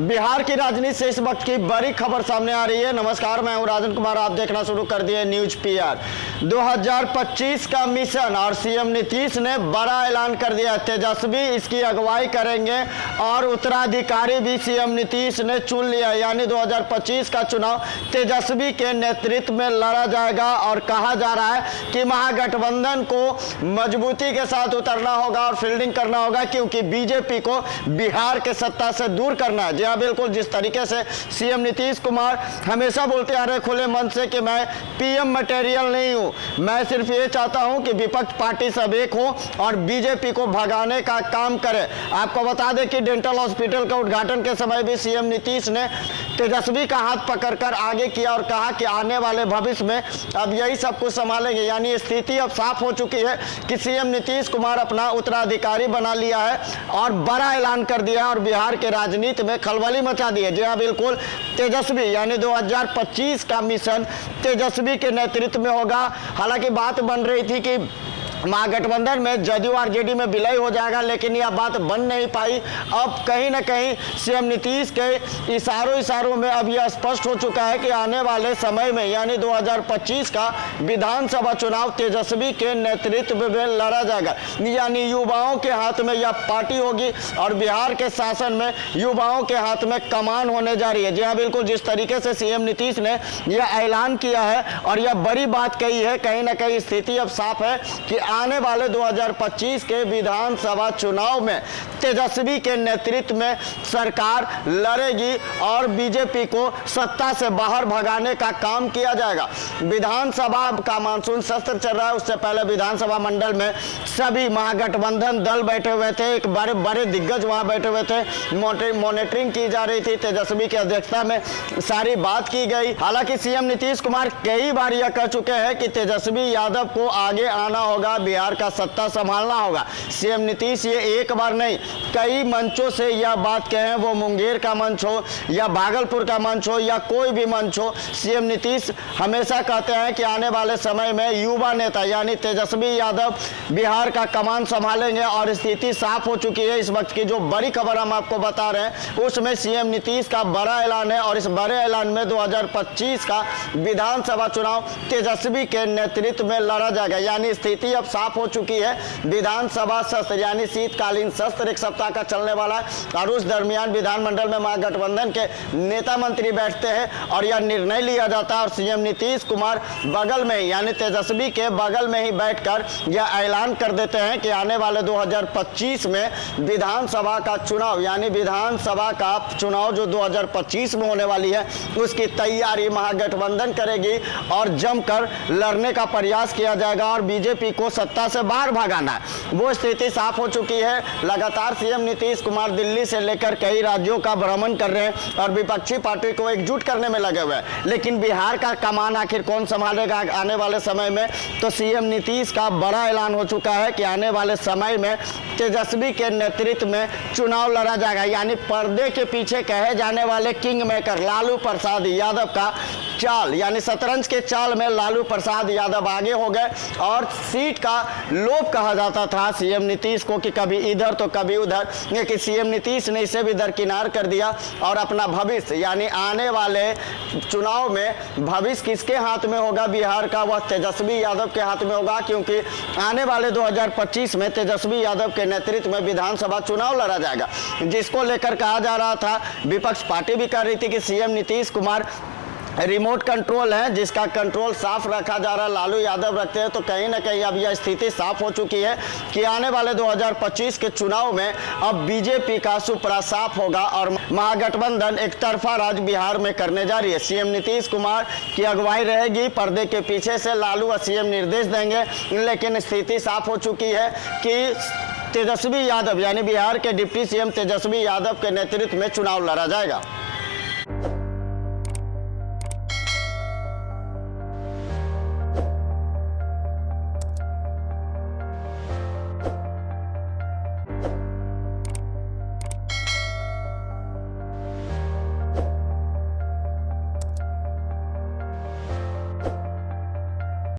बिहार की राजनीति से इस वक्त की बड़ी खबर सामने आ रही है। नमस्कार, मैं हूं राजन कुमार, आप देखना शुरू कर दिए न्यूज पीआर। 2025 का मिशन और सीएम नीतीश ने बड़ा ऐलान कर दिया। तेजस्वी इसकी अगुवाई करेंगे और उत्तराधिकारी भी सीएम नीतीश ने चुन लिया, यानी 2025 का चुनाव तेजस्वी के नेतृत्व में लड़ा जाएगा। और कहा जा रहा है कि महागठबंधन को मजबूती के साथ उतरना होगा और फील्डिंग करना होगा, क्योंकि बीजेपी को बिहार के सत्ता से दूर करना है। जी हाँ, बिल्कुल, जिस तरीके से सीएम नीतीश कुमार हमेशा बोलते आ रहे खुले मन से कि मैं पीएम मटेरियल नहीं हूं, मैं सिर्फ ये चाहता हूं कि विपक्ष पार्टी सब एक हो और बीजेपी को भगाने का काम करे। आपको बता दें कि डेंटल हॉस्पिटल का उद्घाटन के समय भी सीएम नीतीश ने तेजस्वी का हाथ पकड़कर आगे किया और कहा कि आने वाले भविष्य में अब यही सब कुछ संभालेंगे। यानी स्थिति अब साफ हो चुकी है कि सीएम नीतीश कुमार अपना उत्तराधिकारी बना लिया है और बड़ा ऐलान कर दिया और बिहार के राजनीति में खलबली मचा दी है। जी हाँ, बिल्कुल, तेजस्वी यानी 2025 का मिशन तेजस्वी के नेतृत्व में होगा। हालांकि बात बन रही थी कि महागठबंधन में जदयू आरजेडी में विलय हो जाएगा, लेकिन यह बात बन नहीं पाई। अब कहीं ना कहीं सीएम नीतीश के इशारों में अब यह स्पष्ट हो चुका है कि आने वाले समय में यानी 2025 का विधानसभा चुनाव तेजस्वी के नेतृत्व में लड़ा जाएगा। यानी युवाओं के हाथ में यह पार्टी होगी और बिहार के शासन में युवाओं के हाथ में कमान होने जा रही है। जी हाँ, बिल्कुल, जिस तरीके से सीएम नीतीश ने यह ऐलान किया है और यह बड़ी बात कही है, कहीं ना कहीं स्थिति अब साफ है कि आने वाले 2025 के विधानसभा चुनाव में तेजस्वी के नेतृत्व में सरकार लड़ेगी और बीजेपी को सत्ता से बाहर भगाने का काम किया जाएगा। विधानसभा का मानसून सत्र चल रहा है, उससे पहले विधानसभा मंडल में सभी महागठबंधन दल बैठे हुए थे, एक बड़े बड़े दिग्गज वहां बैठे हुए थे, मॉनिटरिंग की जा रही थी, तेजस्वी की अध्यक्षता में सारी बात की गई। हालांकि सीएम नीतीश कुमार कई बार यह कह चुके हैं कि तेजस्वी यादव को आगे आना होगा, बिहार का सत्ता संभालना होगा। सीएम नीतीश ये एक बार नहीं कई मंचों से यह बात कहे, वो मुंगेर का मंच हो या भागलपुर का मंच हो या कोई भी मंच हो, सीएम नीतीश हमेशा कहते हैं कि आने वाले समय में युवा नेता यानी तेजस्वी यादव बिहार का कमान संभालेंगे। और स्थिति साफ हो चुकी है। इस वक्त की जो बड़ी खबर हम आपको बता रहे हैं उसमें सीएम नीतीश का बड़ा ऐलान है और इस बड़े ऐलान में 2025 का विधानसभा चुनाव तेजस्वी के नेतृत्व में लड़ा जाएगा। यानी स्थिति अब साफ हो चुकी है। विधानसभा सत्र यानी शीतकालीन सत्र एक सप्ताह का चलने वाला है और उस दरमियान विधानमंडल में महागठबंधन के नेता मंत्री बैठते हैं और यह निर्णय लिया जाता है और सीएम नीतीश कुमार बगल में यानी तेजस्वी के बगल में ही बैठकर यह ऐलान कर देते हैं कि आने वाले 2025 में विधानसभा का चुनाव यानी विधानसभा का चुनाव जो 2025 में होने वाली है उसकी तैयारी महागठबंधन करेगी और जमकर लड़ने का प्रयास किया जाएगा और बीजेपी को सत्ता से बाहर भगाना है। वो स्थिति साफ हो चुकी है। लगातार सीएम नीतीश कुमार दिल्ली से लेकर कई राज्यों का भ्रमण कर रहे हैं और विपक्षी पार्टी को एकजुट करने में लगे हुए हैं, लेकिन बिहार का कमान आखिर कौन संभालेगा आने वाले समय में? तो सीएम नीतीश का बड़ा ऐलान हो चुका है कि आने वाले समय में तेजस्वी के नेतृत्व में चुनाव लड़ा जाएगा। यानी पर्दे के पीछे कहे जाने वाले किंग मेकर लालू प्रसाद यादव का चाल यानी शतरंज के चाल में लालू प्रसाद यादव आगे हो गए और सीट का लोभ कहा जाता था सीएम नीतीश को कि कभी इधर तो कभी उधर, लेकिन सीएम नीतीश ने इसे भी दरकिनार कर दिया और अपना भविष्य यानी आने वाले चुनाव में भविष्य किसके हाथ में होगा बिहार का, वह तेजस्वी यादव के हाथ में होगा, क्योंकि आने वाले 2025 में तेजस्वी यादव के नेतृत्व में विधानसभा चुनाव लड़ा जाएगा, जिसको लेकर कहा जा रहा था, विपक्ष पार्टी भी कर रही थी कि CM Nitish Kumar remote control है, जिसका कंट्रोल साफ रखा जा रहा है, लालू यादव रखते हैं। तो कहीं ना कहीं अब यह स्थिति साफ हो चुकी है कि आने वाले 2025 के चुनाव में अब बीजेपी का सुपड़ा साफ होगा और महागठबंधन एक तरफा राज बिहार में करने जा रही है। सीएम नीतीश कुमार की अगुवाई रहेगी, पर्दे के पीछे से लालू और सीएम निर्देश देंगे, लेकिन स्थिति साफ हो चुकी है कि तेजस्वी यादव यानी बिहार के डिप्टी सीएम तेजस्वी यादव के नेतृत्व में चुनाव लड़ा जाएगा।